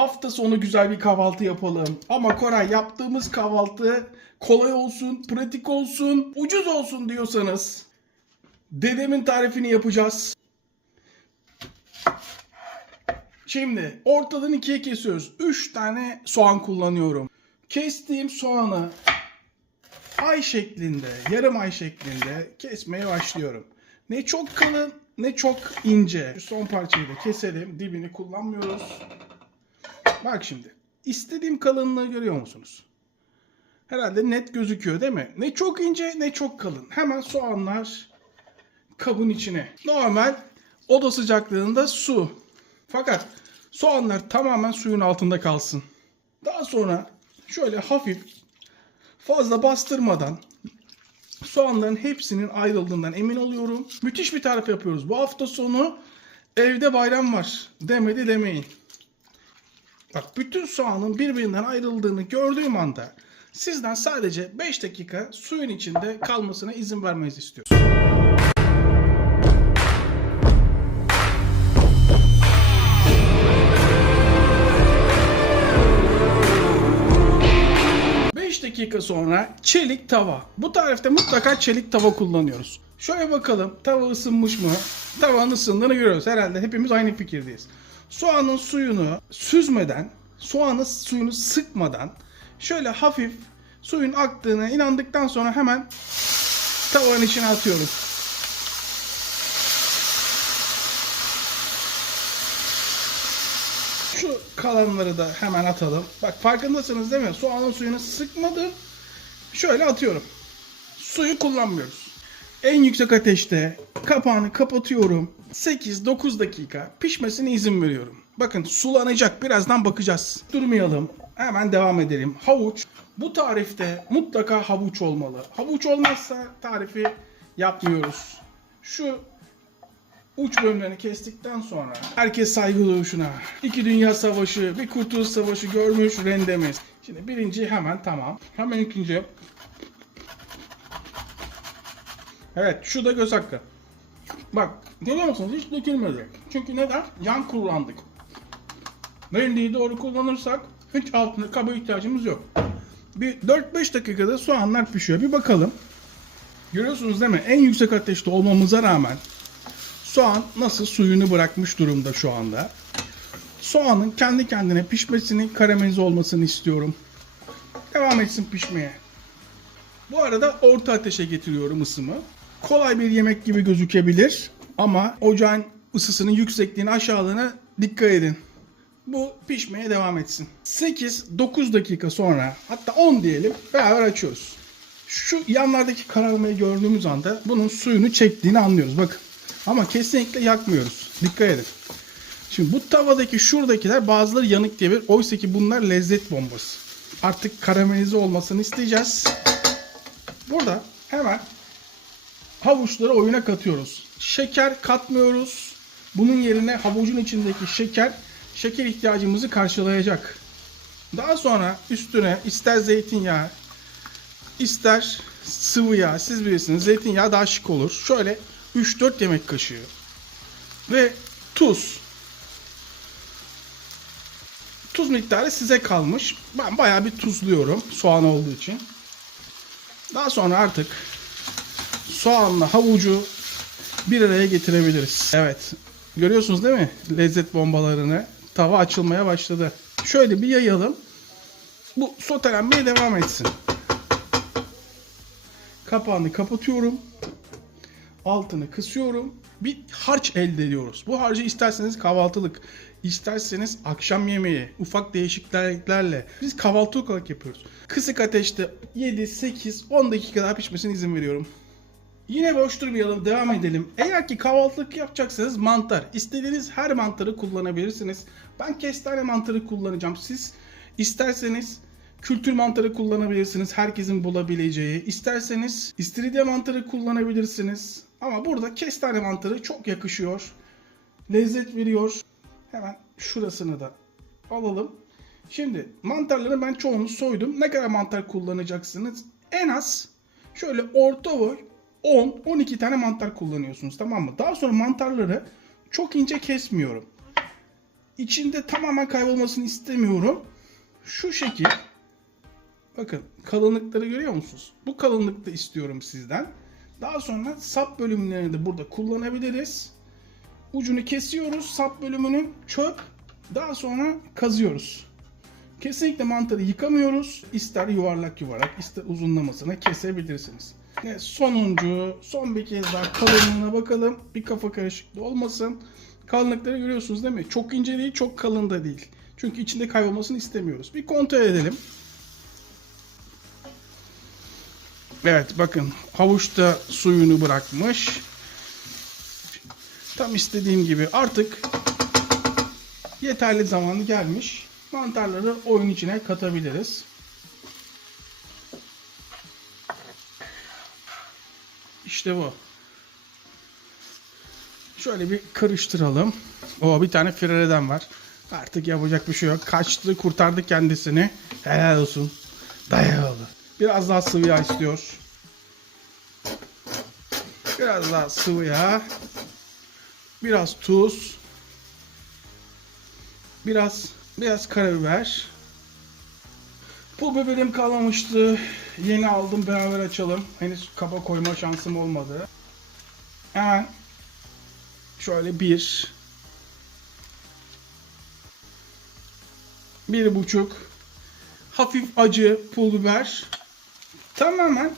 Hafta sonu güzel bir kahvaltı yapalım. Ama Koray, yaptığımız kahvaltı kolay olsun, pratik olsun, ucuz olsun diyorsanız dedemin tarifini yapacağız. Şimdi ortadan ikiye kesiyoruz. 3 tane soğan kullanıyorum. Kestiğim soğanı ay şeklinde, yarım ay şeklinde kesmeye başlıyorum. Ne çok kalın ne çok ince. Şu son parçayı da keselim. Dibini kullanmıyoruz. Bak şimdi. İstediğim kalınlığı görüyor musunuz? Herhalde net gözüküyor değil mi? Ne çok ince ne çok kalın. Hemen soğanlar kabın içine. Normal oda sıcaklığında su. Fakat soğanlar tamamen suyun altında kalsın. Daha sonra şöyle hafif, fazla bastırmadan soğanların hepsinin ayrıldığından emin oluyorum. Müthiş bir tarif yapıyoruz. Bu hafta sonu evde bayram var demedi demeyin. Bak, bütün soğanın birbirinden ayrıldığını gördüğüm anda sizden sadece 5 dakika suyun içinde kalmasına izin vermenizi istiyorum. Dakika sonra çelik tava. Bu tarifte mutlaka çelik tava kullanıyoruz. Şöyle bakalım, tava ısınmış mı? Tavanın ısındığını görüyoruz. Herhalde hepimiz aynı fikirdeyiz. Soğanın suyunu süzmeden, soğanın suyunu sıkmadan şöyle hafif suyun aktığına inandıktan sonra hemen tavanın içine atıyorum. Şu kalanları da hemen atalım. Bak, farkındasınız değil mi? Soğanın suyunu sıkmadım. Şöyle atıyorum. Suyu kullanmıyoruz. En yüksek ateşte kapağını kapatıyorum. 8-9 dakika pişmesine izin veriyorum. Bakın, sulanacak. Birazdan bakacağız. Durmayalım. Hemen devam edelim. Havuç. Bu tarifte mutlaka havuç olmalı. Havuç olmazsa tarifi yapmıyoruz. Şu uç bölümlerini kestikten sonra herkes saygı duyuşuna. 2 Dünya Savaşı, bir Kurtuluş Savaşı görmüş rendemiz. Şimdi birinci hemen tamam. Hemen ikinci. Evet, şu da göz hakkı. Bak, görüyor musunuz? Hiç dökülmedi. Çünkü neden? Yan kullandık. Rendeyi doğru kullanırsak hiç altına kaba ihtiyacımız yok. Bir 4-5 dakikada soğanlar pişiyor. Bir bakalım. Görüyorsunuz değil mi? En yüksek ateşte olmamıza rağmen soğan nasıl suyunu bırakmış durumda şu anda. Soğanın kendi kendine pişmesini, karamelize olmasını istiyorum. Devam etsin pişmeye. Bu arada orta ateşe getiriyorum ısımı. Kolay bir yemek gibi gözükebilir ama ocağın ısısının yüksekliğine, aşağılığına dikkat edin. Bu pişmeye devam etsin. 8-9 dakika sonra, hatta 10 diyelim, beraber açıyoruz. Şu yanlardaki kararmayı gördüğümüz anda bunun suyunu çektiğini anlıyoruz. Bakın. Ama kesinlikle yakmıyoruz. Dikkat edin. Şimdi bu tavadaki şuradakiler bazıları yanık diye, oysa ki bunlar lezzet bombası. Artık karamelize olmasını isteyeceğiz. Burada hemen havuçları oyuna katıyoruz. Şeker katmıyoruz. Bunun yerine havucun içindeki şeker ihtiyacımızı karşılayacak. Daha sonra üstüne ister zeytinyağı, ister sıvı yağ, siz bilirsiniz, zeytinyağı daha şık olur. Şöyle 3-4 yemek kaşığı ve tuz. Tuz miktarı size kalmış. Ben bayağı bir tuzluyorum soğan olduğu için. Daha sonra artık soğanla havucu bir araya getirebiliriz. Evet. Görüyorsunuz değil mi? Lezzet bombalarını. Tava açılmaya başladı. Şöyle bir yayalım. Bu sotelenmeye devam etsin. Kapağını kapatıyorum. Altını kısıyorum. Bir harç elde ediyoruz. Bu harcı isterseniz kahvaltılık, isterseniz akşam yemeği, ufak değişikliklerle biz kahvaltılık olarak yapıyoruz. Kısık ateşte 7, 8, 10 dakika daha pişmesine izin veriyorum. Yine boş durmayalım, devam edelim. Eğer ki kahvaltılık yapacaksanız mantar. İstediğiniz her mantarı kullanabilirsiniz. Ben kestane mantarı kullanacağım. Siz isterseniz kültür mantarı kullanabilirsiniz. Herkesin bulabileceği. İsterseniz istiridye mantarı kullanabilirsiniz. Ama burada kestane mantarı çok yakışıyor. Lezzet veriyor. Hemen şurasını da alalım. Şimdi mantarları ben çoğunu soydum. Ne kadar mantar kullanacaksınız? En az şöyle orta boy 10-12 tane mantar kullanıyorsunuz, tamam mı? Daha sonra mantarları çok ince kesmiyorum. içinde tamamen kaybolmasını istemiyorum. Şu şekil. Bakın kalınlıkları görüyor musunuz? Bu kalınlıkta istiyorum sizden. Daha sonra sap bölümlerini de burada kullanabiliriz. Ucunu kesiyoruz. Sap bölümünün çöp. Daha sonra kazıyoruz. Kesinlikle mantarı yıkamıyoruz. İster yuvarlak yuvarlak, ister uzunlamasına kesebilirsiniz. Ve son bir kez daha kalınlığına bakalım. Bir kafa karışıklığı olmasın. Kalınlıkları görüyorsunuz değil mi? Çok ince değil, çok kalın da değil. Çünkü içinde kaybolmasını istemiyoruz. Bir kontrol edelim. Evet bakın havuç da suyunu bırakmış. Tam istediğim gibi artık yeterli zamanı gelmiş. Mantarları oyun içine katabiliriz. İşte bu. Şöyle bir karıştıralım. Bir tane firareden var. Artık yapacak bir şey yok. Kaçtı, kurtardı kendisini. Helal olsun. Dayalı. Biraz daha sıvı yağ istiyor. Biraz daha sıvı yağ. Biraz tuz. Biraz karabiber. Pul biberim kalmamıştı. Yeni aldım, beraber açalım. Henüz kaba koyma şansım olmadı. Hemen şöyle 1,5 hafif acı pul biber. Tamamen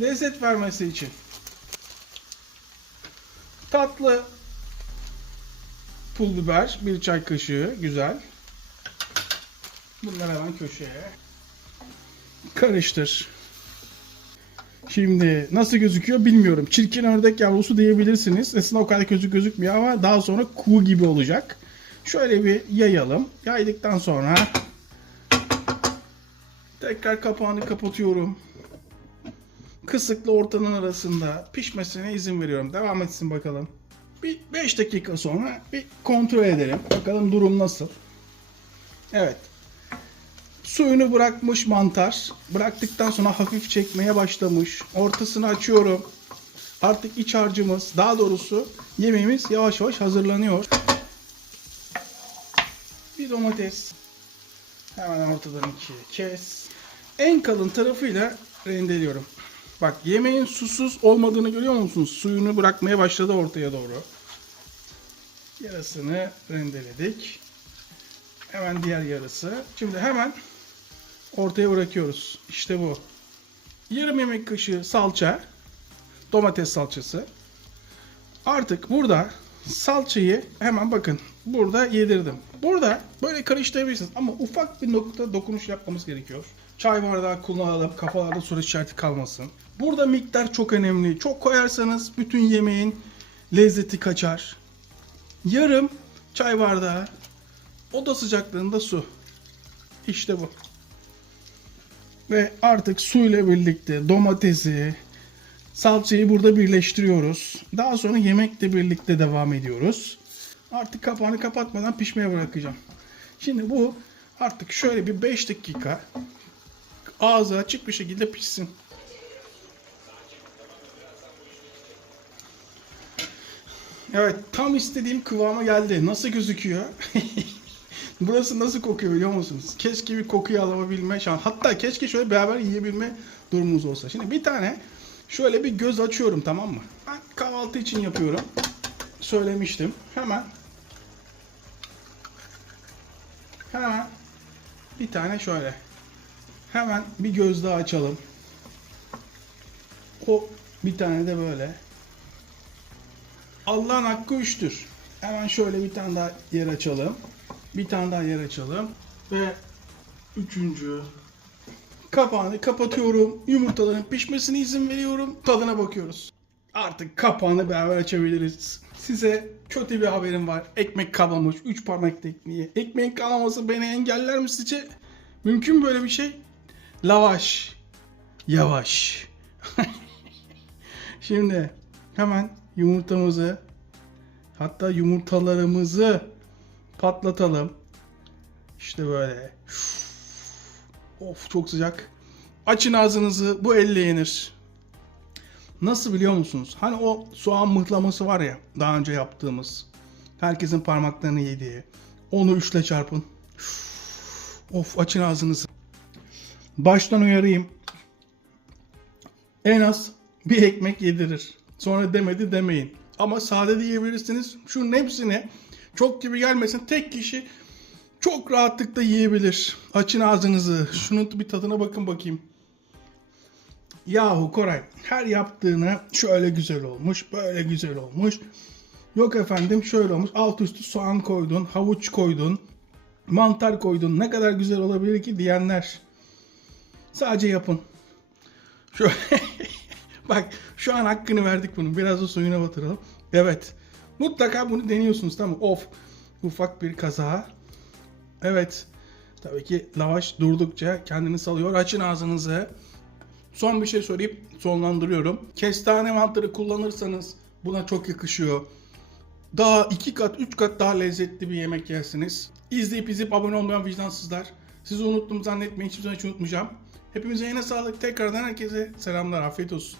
lezzet vermesi için. Tatlı pul biber 1 çay kaşığı, güzel. Bunları hemen köşeye karıştır. Şimdi nasıl gözüküyor bilmiyorum. Çirkin ördek yavrusu diyebilirsiniz. Aslında o kadar gözükmüyor ama daha sonra kuğu gibi olacak. Şöyle bir yayalım. Yaydıktan sonra tekrar kapağını kapatıyorum. Kısıkla ortanın arasında pişmesine izin veriyorum. Devam etsin bakalım. Bir 5 dakika sonra bir kontrol edelim. Bakalım durum nasıl. Evet. Suyunu bırakmış mantar. Bıraktıktan sonra hafif çekmeye başlamış. Ortasını açıyorum. Artık iç harcımız, daha doğrusu yemeğimiz yavaş yavaş hazırlanıyor. Bir domates. Hemen ortadan ikiye kes. En kalın tarafıyla rendeliyorum. Bak yemeğin susuz olmadığını görüyor musunuz? Suyunu bırakmaya başladı ortaya doğru. Yarısını rendeledik. Hemen diğer yarısı. Şimdi hemen ortaya bırakıyoruz. İşte bu. Yarım yemek kaşığı salça. Domates salçası. Artık burada salçayı hemen bakın burada yedirdim. Burada böyle karıştırabilirsiniz ama ufak bir nokta dokunuş yapmamız gerekiyor. Çay bardağı kullanalım, kafalarda soru işareti kalmasın. Burada miktar çok önemli. Çok koyarsanız bütün yemeğin lezzeti kaçar. Yarım çay bardağı oda sıcaklığında su. İşte bu. Ve artık suyla birlikte domatesi, salçayı burada birleştiriyoruz. Daha sonra yemekle birlikte devam ediyoruz. Artık kapağını kapatmadan pişmeye bırakacağım. Şimdi bu artık şöyle bir 5 dakika ağzı açık bir şekilde pişsin. Evet, tam istediğim kıvama geldi. Nasıl gözüküyor? Burası nasıl kokuyor biliyor musunuz? Keşke bir kokuyu alabilme şans. Hatta keşke şöyle beraber yiyebilme durumumuz olsa. Şimdi bir tane şöyle bir göz açıyorum, tamam mı? Ben kahvaltı için yapıyorum. Söylemiştim. Hemen bir tane şöyle. Hemen bir göz daha açalım. Hop, bir tane de böyle. Allah'ın hakkı 3'tür. Hemen şöyle bir tane daha yer açalım. Bir tane daha yer açalım. Ve 3. Kapağını kapatıyorum. Yumurtaların pişmesine izin veriyorum. Tadına bakıyoruz. Artık kapağını beraber açabiliriz. Size kötü bir haberim var. Ekmek kalmamış. 3 parmak ekmeği. Ekmeğin kalmaması beni engeller mi sizce? Mümkün mü böyle bir şey? Lavaş. Yavaş. Şimdi hemen yumurtamızı, hatta yumurtalarımızı patlatalım. İşte böyle. Of, çok sıcak. Açın ağzınızı, bu elle yenir. Nasıl biliyor musunuz? Hani o soğan mıhlaması var ya, daha önce yaptığımız. Herkesin parmaklarını yediği. Onu 3 ile çarpın. Of, açın ağzınızı. Baştan uyarayım. En az bir ekmek yedirir. Sonra demedi demeyin. Ama sade de yiyebilirsiniz. Şunun hepsini, çok gibi gelmesin, tek kişi çok rahatlıkla yiyebilir. Açın ağzınızı. Şunun bir tadına bakın bakayım. Yahu Koray, her yaptığına şöyle güzel olmuş, böyle güzel olmuş. Yok efendim şöyle olmuş. Alt üstü soğan koydun, havuç koydun, mantar koydun. Ne kadar güzel olabilir ki diyenler. Sadece yapın. Şöyle bak, şu an hakkını verdik bunun. Biraz da suyuna batıralım. Evet. Mutlaka bunu deniyorsunuz, tamam mı? Of. Ufak bir kaza. Evet. Tabii ki lavaş durdukça kendini salıyor. Açın ağzınızı. Son bir şey söyleyip sonlandırıyorum. Kestane mantarı kullanırsanız buna çok yakışıyor. Daha 2 kat 3 kat daha lezzetli bir yemek yersiniz. İzleyip abone olmayan vicdansızlar. Sizi unuttum zannetmeyin, hiçbir zaman hiç unutmayacağım. Hepimize yine sağlık. Tekrardan herkese selamlar, afiyet olsun.